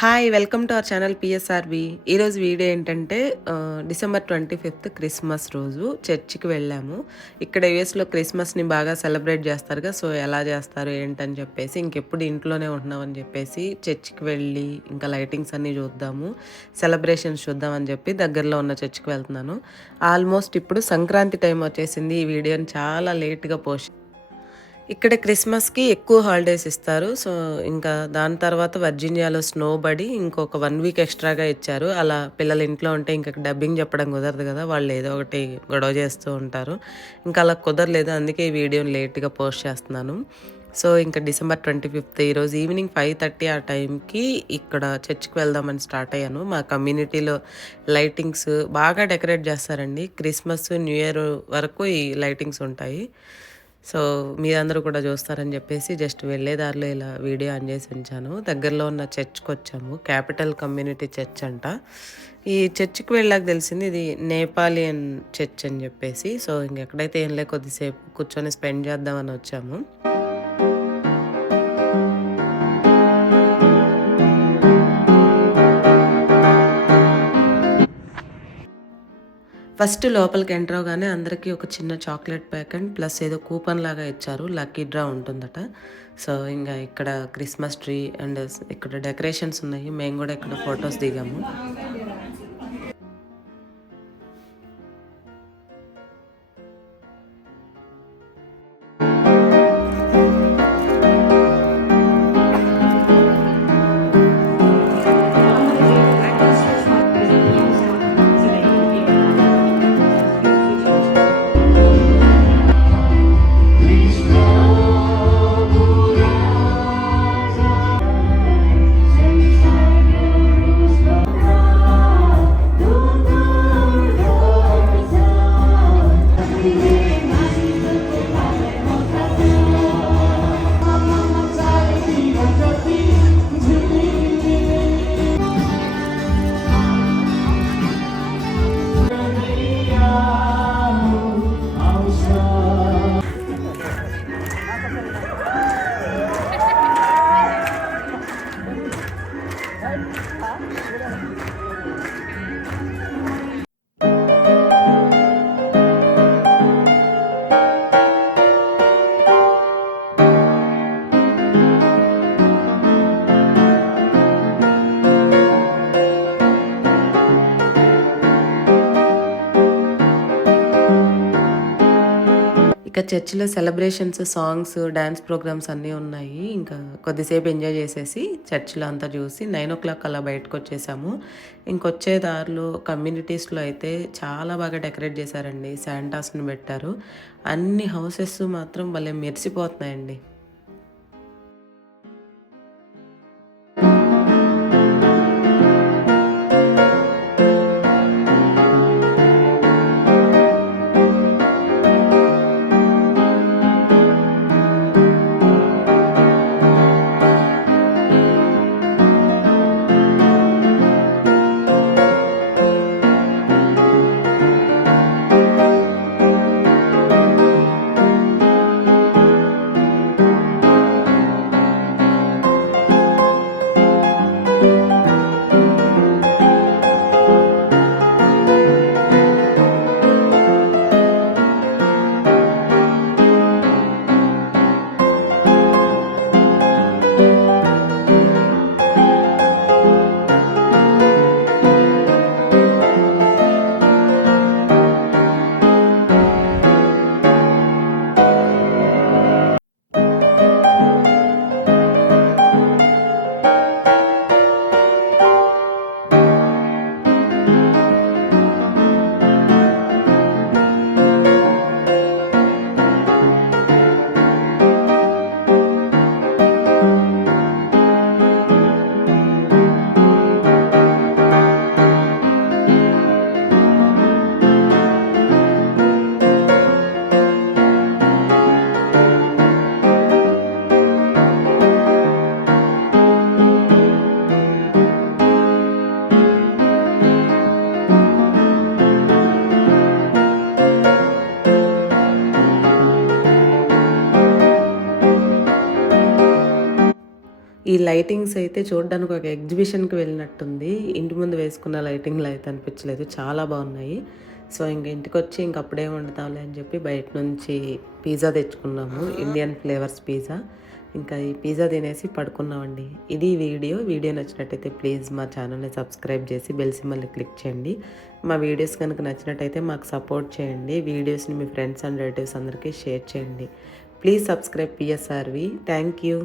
Hi! Welcome to our channel PSRB. ఈరోజు video ఏంటంటే డిసెంబర్ 25థ్ క్రిస్మస్ రోజు చర్చికి వెళ్ళాము. ఇక్కడ యూఎస్‌లో క్రిస్మస్‌ని బాగా సెలబ్రేట్ చేస్తారుగా. సో, ఎలా చేస్తారు ఏంటని చెప్పేసి ఇంకెప్పుడు ఇంట్లోనే ఉంటున్నామని చెప్పేసి చర్చికి వెళ్ళి ఇంకా లైటింగ్స్ అన్నీ చూద్దాము, సెలబ్రేషన్స్ చూద్దామని చెప్పి దగ్గరలో ఉన్న చర్చికి వెళ్తున్నాను. ఆల్మోస్ట్ ఇప్పుడు సంక్రాంతి టైం వచ్చేసింది. ఈ వీడియోని చాలా లేట్‌గా పోస్ట్ ఇక్కడ క్రిస్మస్‌కి ఎక్కువ హాలిడేస్ ఇస్తారు. సో, ఇంకా దాని తర్వాత వర్జీనియాలో స్నో పడి ఇంకొక 1 వీక్ ఎక్స్‌ట్రాగా ఇచ్చారు. అలా పిల్లలు ఇంట్లో ఉంటే ఇంక డబ్బింగ్ చెప్పడం కుదరదు కదా! వాళ్ళు ఏదో ఒకటి గొడవ చేస్తూ ఉంటారు. ఇంకా అలా కుదరలేదు. అందుకే ఈ వీడియోని లేట్‌గా పోస్ట్ చేస్తున్నాను. సో, ఇంకా డిసెంబర్ 25థ్ ఈరోజు ఈవినింగ్ 5:30 ఆ టైంకి ఇక్కడ చర్చ్‌కి వెళ్దామని స్టార్ట్ అయ్యాను. మా కమ్యూనిటీలో లైటింగ్స్ బాగా డెకరేట్ చేస్తారండి. క్రిస్మస్, న్యూ ఇయర్ వరకు ఈ లైటింగ్స్ ఉంటాయి. సో, మీరందరూ కూడా చూస్తారని చెప్పేసి జస్ట్ వెళ్ళే దారిలో ఇలా వీడియో ఆన్ చేసి ఉంచాను. దగ్గరలో ఉన్న చర్చ్‌కొచ్చాము. క్యాపిటల్ కమ్యూనిటీ చర్చ్ అంట. ఈ చర్చ్‌కి వెళ్ళాక తెలిసింది ఇది నేపాలియన్ చర్చ్ అని చెప్పేసి. సో, ఇంకెక్కడైతే ఏం లే కొద్దిసేపు కూర్చొని స్పెండ్ చేద్దామని వచ్చాము. ఫస్ట్ లోపలికి ఎంటర్ అవ్వగానే అందరికీ ఒక చిన్న చాక్లెట్ ప్యాకెట్ ప్లస్ ఏదో కూపన్ లాగా ఇచ్చారు. లక్కీ డ్రా ఉంటుందట. సో, ఇంగా ఇక్కడ క్రిస్మస్ ట్రీ అండ్ ఇక్కడ డెకరేషన్స్ ఉన్నాయి. మేము కూడా ఇక్కడ ఫొటోస్ దిగాము. ఇక చర్చిలో సెలబ్రేషన్స్, సాంగ్స్, డాన్స్ ప్రోగ్రామ్స్ అన్నీ ఉన్నాయి. ఇంకా కొద్దిసేపు ఎంజాయ్ చేసేసి చర్చిలో అంతా చూసి 9:00 అలా బయటకొచ్చేసాము. ఇంకొచ్చే దారిలో కమ్యూనిటీస్‌లో అయితే చాలా బాగా డెకరేట్ చేశారండి. శాంటాస్‌ని పెట్టారు. అన్ని హౌసెస్ మాత్రం భలే మెరిసిపోతున్నాయండి. ఈ లైటింగ్స్ అయితే చూడడానికి ఒక ఎగ్జిబిషన్‌కి వెళ్ళినట్టుంది. ఇంటి ముందు వేసుకున్న లైటింగ్‌లా అయితే అనిపించలేదు. చాలా బాగున్నాయి. సో, ఇంటికొచ్చి అప్పుడే వండుతాంలే అని చెప్పి బయట నుంచి పిజ్జా తెచ్చుకున్నాము. Indian flavours pizza. ఇంకా ఈ పిజ్జా తినేసి పడుకున్నామండి. ఇది వీడియో. వీడియో నచ్చినట్టయితే ప్లీజ్ మా ఛానల్‌ని సబ్స్క్రైబ్ చేసి బెల్ సింబల్‌ని క్లిక్ చేయండి. మా వీడియోస్ కనుక నచ్చినట్టయితే మాకు సపోర్ట్ చేయండి. వీడియోస్‌ని మీ ఫ్రెండ్స్ అండ్ రిలేటివ్స్ అందరికీ షేర్ చేయండి. Please subscribe PSRV. Thank you.